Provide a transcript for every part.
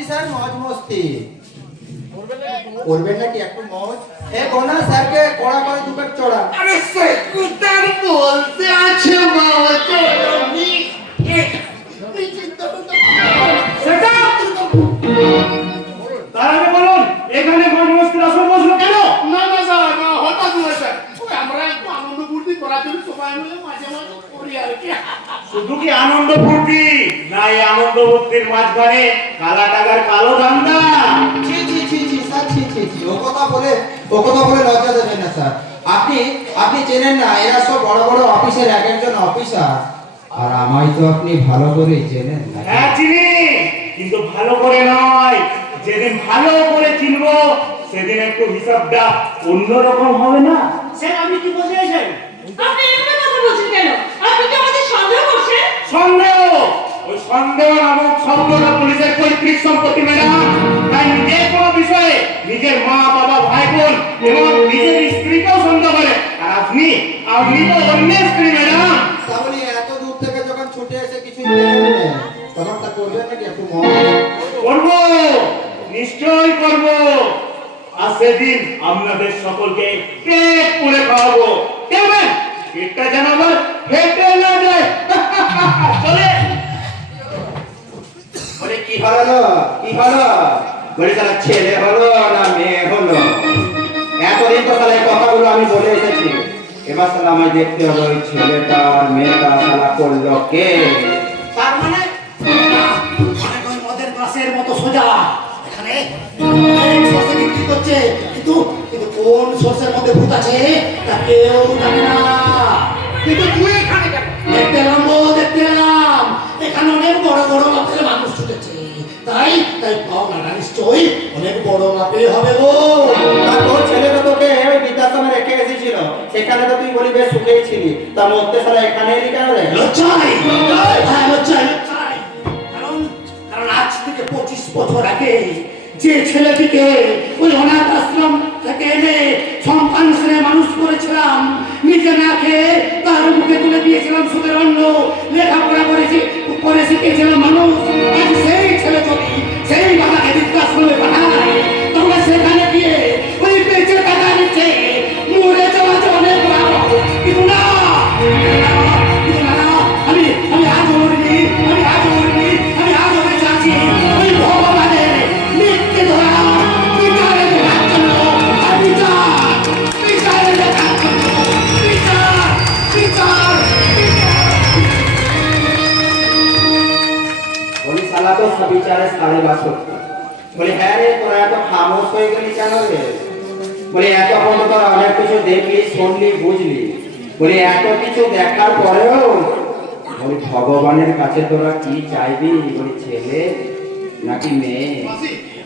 মস্তি স্যার, মজ মস্তি করবেন নাকি একটু মজ? এ গোনা স্যারকে কড়া করে দুটো চড়া। আরে সেকুতার বলতে আছে বাবা চলনি সেটা তার আগে বলুন এখানে গণমস্তির আসর বসলো কেন? না না স্যার না হঠাৎ নয় স্যার ওই আমরা একটু আনন্দ ফুর্তি করার জন্য সবাই মিলে মাঝে মাঝে করি আর কি। শুধু কি আনন্দ ফুর্তি না এই আনন্দ ফুর্তির মাঝখানে কালা টাকার কালো ধান্দা? ছি ছি ছি ছি স্যার, ছি ছি ছি, ও কথা বলে লজ্জা দেবেন না স্যার। আপনি চেনেন না, এরা সব বড় বড় অফিসের এক একজন অফিসার, আর আমায় তো আপনি ভালো করেই চেনেন না। হ্যাঁ চিনি, কিন্তু ভালো করে নয়। যেদিন ভালো করে চিনবো সেদিন একটু হিসাবটা অন্যরকম হবে না? স্যার আপনি কি বলতে চাইছেন? আপনি এভাবে কথা বলছেন কেন? আপনি কি আমাদের সন্দেহ করছেন? সন্দেহ? ওই সন্দেহ নামক শব্দটা পুলিশের পৈতৃক সম্পত্তি ম্যাডাম। তাই যে কোনো বিষয়ে নিজের মা বাবা ভাই বোন এবং নিজের স্ত্রীকেও সন্দেহ করে। আর আপনি তো অন্যের স্ত্রী ম্যাডাম। তাহলে এত দূর থেকে যখন ছুটে এসে কিছু বললেন, তখনটা করবেন নাকি একটু মজ? করবো, নিশ্চয়ই করবো। আর সেদিন আপনাদের সকলকে পেট পুড়ে খাওয়াবো। কেমন পেটটা যেন আমার ফেটে না যায়। চলে বলে কি হলো বলে তারা ছেলে হলো না মেয়ে হলো? এতদিন তো তাহলে কথাগুলো আমি বলে এসেছি, এবার তাহলে আমায় দেখতে হবে ওই ছেলেটা আর মেয়েটা তারা করলো কে। তার মানে ওই মদের গ্লাসের মতো সোজা এখানে সরষে বিক্রি করছে, কিন্তু কোন সরষের মধ্যে ভূত আছে তা কেউ জানে না। কিন্তু তুই এখানে কেন? দেখতে এলাম এখানে অনেক বড় বড় মাপের মানুষ ছুটেছে, তাই পাওনাটা নিশ্চয়ই অনেক বড় মাপের হবে গো। আর তোর ছেলেটা তোকে ওই বৃদ্ধাশ্রমে রেখে এসেছিল, সেখানে তো তুই বলি বেশ সুখেই ছিলি, তার মধ্যে সালা এখানে এলি কেন রে? লজ্জাই হ্যাঁ লজ্জাই কারণ আজ থেকে 25 বছর আগে যে ছেলেটিকে ওই অনাথ আশ্রম থেকে এনে সন্তান ছেলে মানুষ করেছিলাম, নিজে না খেয়ে তার মুখে তুলে দিয়েছিলাম সুখের অন্ন, লেখাপড়া করে শিখেছিলাম মানুষ, আজ সেই ছেলে যদি সেই বাবাকে বৃদ্ধাশ্রমে পাঠায় তোমরা সেখানে গিয়ে ওই বেঁচে টাকা নিচ্ছে মরে যাওয়া অনেক ভালো। কিন্তু না আমি আজও মরিনি, আমি আজও বেঁচে আছি ওই ভগবানের নিত্যে ধরা বিচারের দেখার জন্য। আর বিচারের দেখার জন্য বিচার বলি শালা তো বিচারের সাড়ে বাসর। বলি হ্যাঁ রে, তোরা এত খামোশ হয়ে গেলি কেন রে? বলি এত পর্যন্ত তোরা অনেক কিছু দেখলি, শুনলি, বুঝলি, বলি এত কিছু দেখার পরেও বলি ভগবানের কাছে তোরা কি চাইবি? বলি ছেলে নাকি মেয়ে?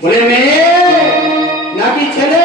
বলে মেয়ে নাকি ছেলে?